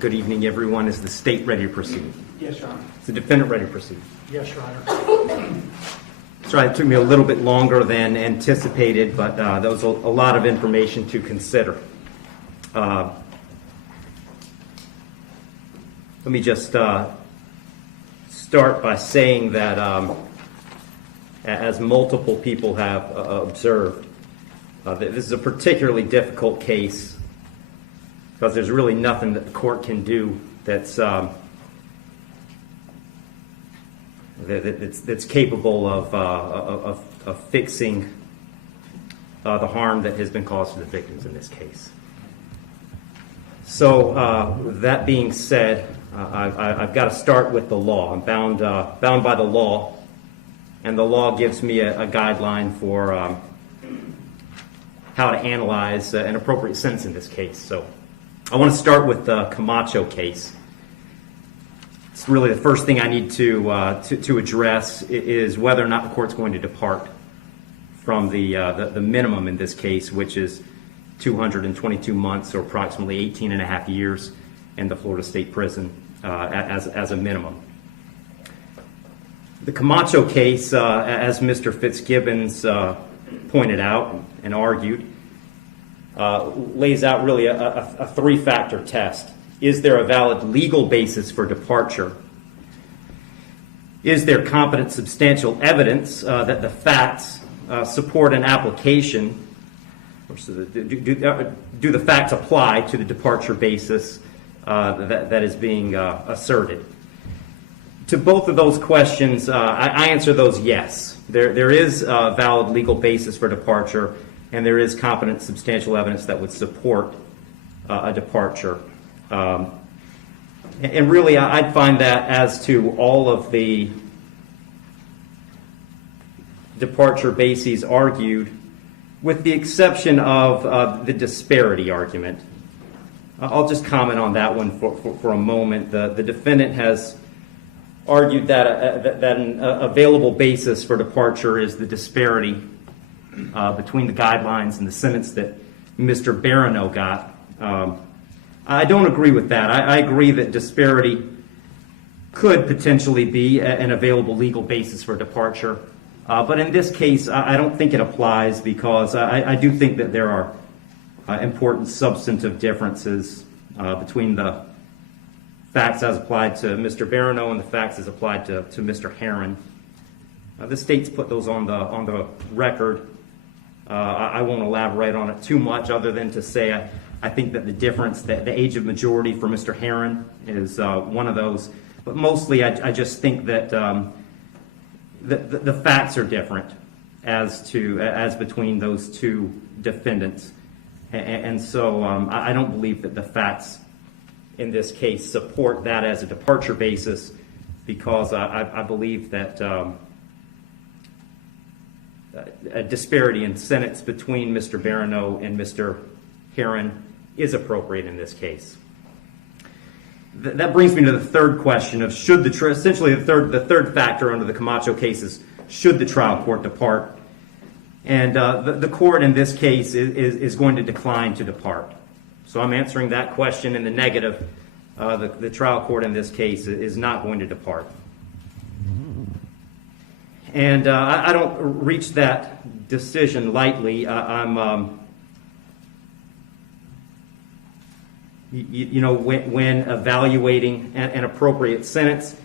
Good evening, everyone. Is the state ready to proceed? Yes, Your Honor. Is the defendant ready to proceed? Yes, Your Honor. Sorry, it took me a little bit longer than anticipated, but there was a lot of information to consider. Let me just start by saying that, as multiple people have observed, this is a particularly difficult case because there's really nothing that the court can do that's capable of fixing the harm that has been caused to the victims in this case. So that being said, I've got to start with the law. I'm bound by the law, and the law gives me a guideline for how to analyze an appropriate sentence in this case. So I want to start with the Camacho case. It's really the first thing I need to address is whether or not the court's going to depart from the minimum in this case, which is 222 months or approximately 18 and a half years in the Florida State Prison as a minimum. The Camacho case, as Mr. Fitzgibbons pointed out and argued, lays out really a three-factor test. Is there a valid legal basis for departure? Is there competent substantial evidence that the facts support an application? Or do the facts apply to the departure basis that is being asserted? To both of those questions, I answer those yes. There is a valid legal basis for departure, and there is competent substantial evidence that would support a departure. And really, I'd find that as to all of the departure bases argued, with the exception of the disparity argument. I'll just comment on that one for a moment. The defendant has argued that an available basis for departure is the disparity between the guidelines and the sentence that Mr. Barano got. I don't agree with that. I agree that disparity could potentially be an available legal basis for departure. But in this case, I don't think it applies because I do think that there are important substantive differences between the facts as applied to Mr. Barano and the facts as applied to Mr. Heyrin. The state's put those on the record. I won't elaborate on it too much other than to say I think that the difference, the age of majority for Mr. Heyrin is one of those. But mostly I just think that the facts are different as between those two defendants. And so I don't believe that the facts in this case support that as a departure basis because I believe that a disparity in sentence between Mr. Barano and Mr. Heyrin is appropriate in this case. That brings me to the third question of essentially the third factor under the Camacho case is should the trial court depart? And the court in this case is going to decline to depart. So I'm answering that question in the negative. The trial court in this case is not going to depart. And I don't reach that decision lightly. When evaluating an appropriate sentence,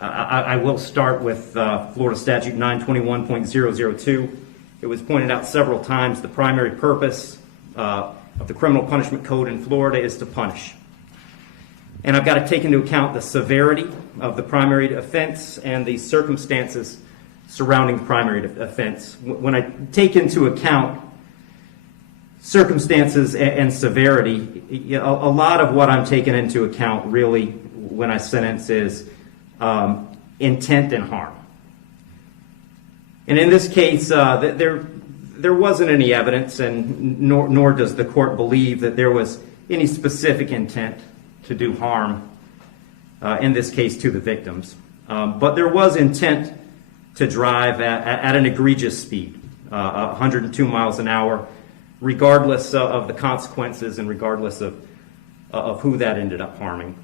I will start with Florida Statute 921.002. It was pointed out several times the primary purpose of the Criminal Punishment Code in Florida is to punish. And I've got to take into account the severity of the primary offense and the circumstances surrounding the primary offense. When I take into account circumstances and severity, a lot of what I'm taking into account really when I sentence is intent and harm. And in this case, there wasn't any evidence, and nor does the court believe that there was any specific intent to do harm, in this case to the victims. But there was intent to drive at an egregious speed, 102 miles an hour, regardless of the consequences and regardless of of who that ended up harming.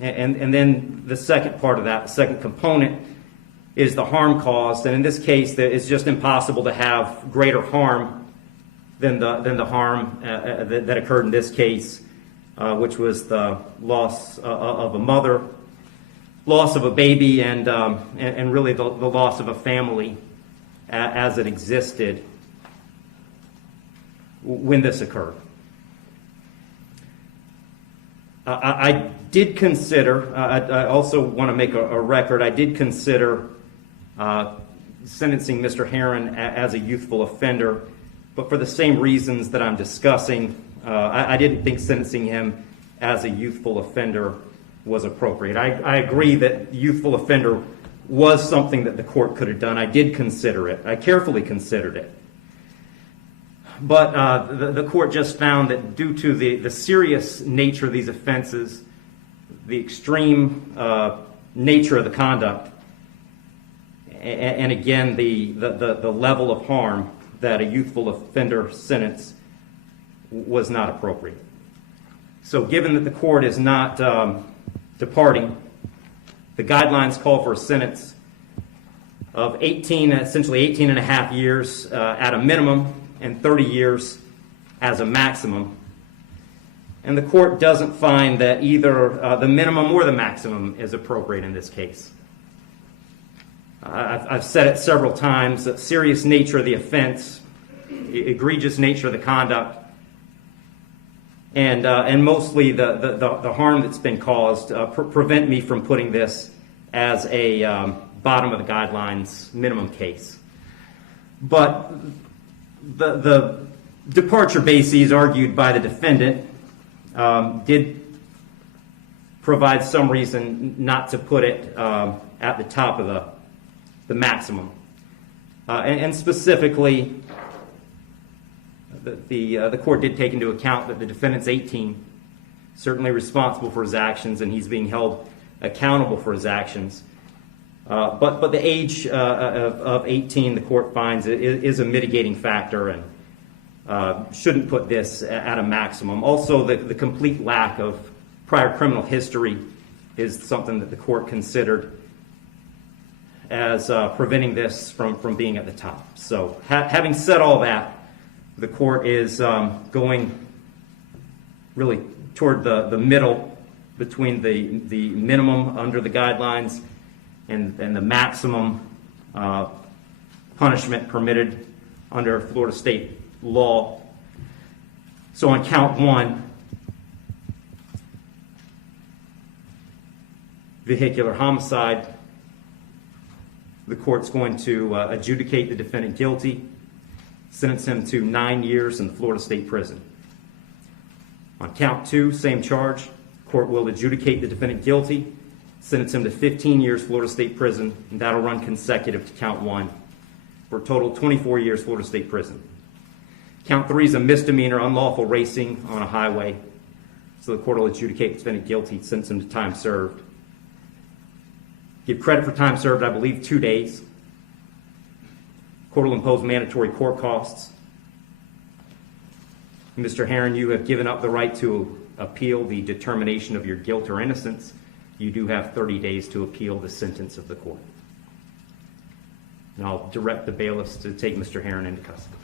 And then the second part of that, the second component, is the harm caused. And in this case, it's just impossible to have greater harm than the harm that occurred in this case, which was the loss of a mother, loss of a baby, and really the loss of a family as it existed when this occurred. I did consider, I also want to make a record, I did consider sentencing Mr. Heyrin as a youthful offender, but for the same reasons that I'm discussing, I didn't think sentencing him as a youthful offender was appropriate. I agree that youthful offender was something that the court could have done. I did consider it. I carefully considered it. But the court just found that due to the serious nature of these offenses, the extreme nature of the conduct, and again, the level of harm, that a youthful offender sentence was not appropriate. So given that the court is not departing, the guidelines call for a sentence of essentially 18 and a half years at a minimum and 30 years as a maximum. And the court doesn't find that either the minimum or the maximum is appropriate in this case. I've said it several times, the serious nature of the offense, egregious nature of the conduct, and mostly the harm that's been caused prevent me from putting this as a bottom of the guidelines minimum case. But the departure bases argued by the defendant did provide some reason not to put it at the top of the maximum. And specifically, the court did take into account that the defendant's 18, certainly responsible for his actions, and he's being held accountable for his actions. But the age of 18, the court finds, is a mitigating factor and shouldn't put this at a maximum. Also, the complete lack of prior criminal history is something that the court considered as preventing this from being at the top. So having said all that, the court is going really toward the middle between the minimum under the guidelines and the maximum punishment permitted under Florida state law. So on count one, vehicular homicide, the court's going to adjudicate the defendant guilty, sentence him to 9 years in the Florida State Prison. On count two, same charge, court will adjudicate the defendant guilty, sentence him to 15 years Florida State Prison, and that'll run consecutive to count one for a total of 24 years Florida State Prison. Count three is a misdemeanor, unlawful racing on a highway, so the court will adjudicate the defendant guilty, sentence him to time served. Give credit for time served, I believe, 2 days. Court will impose mandatory court costs. Mr. Heyrin, you have given up the right to appeal the determination of your guilt or innocence. You do have 30 days to appeal the sentence of the court. And I'll direct the bailiffs to take Mr. Heyrin into custody.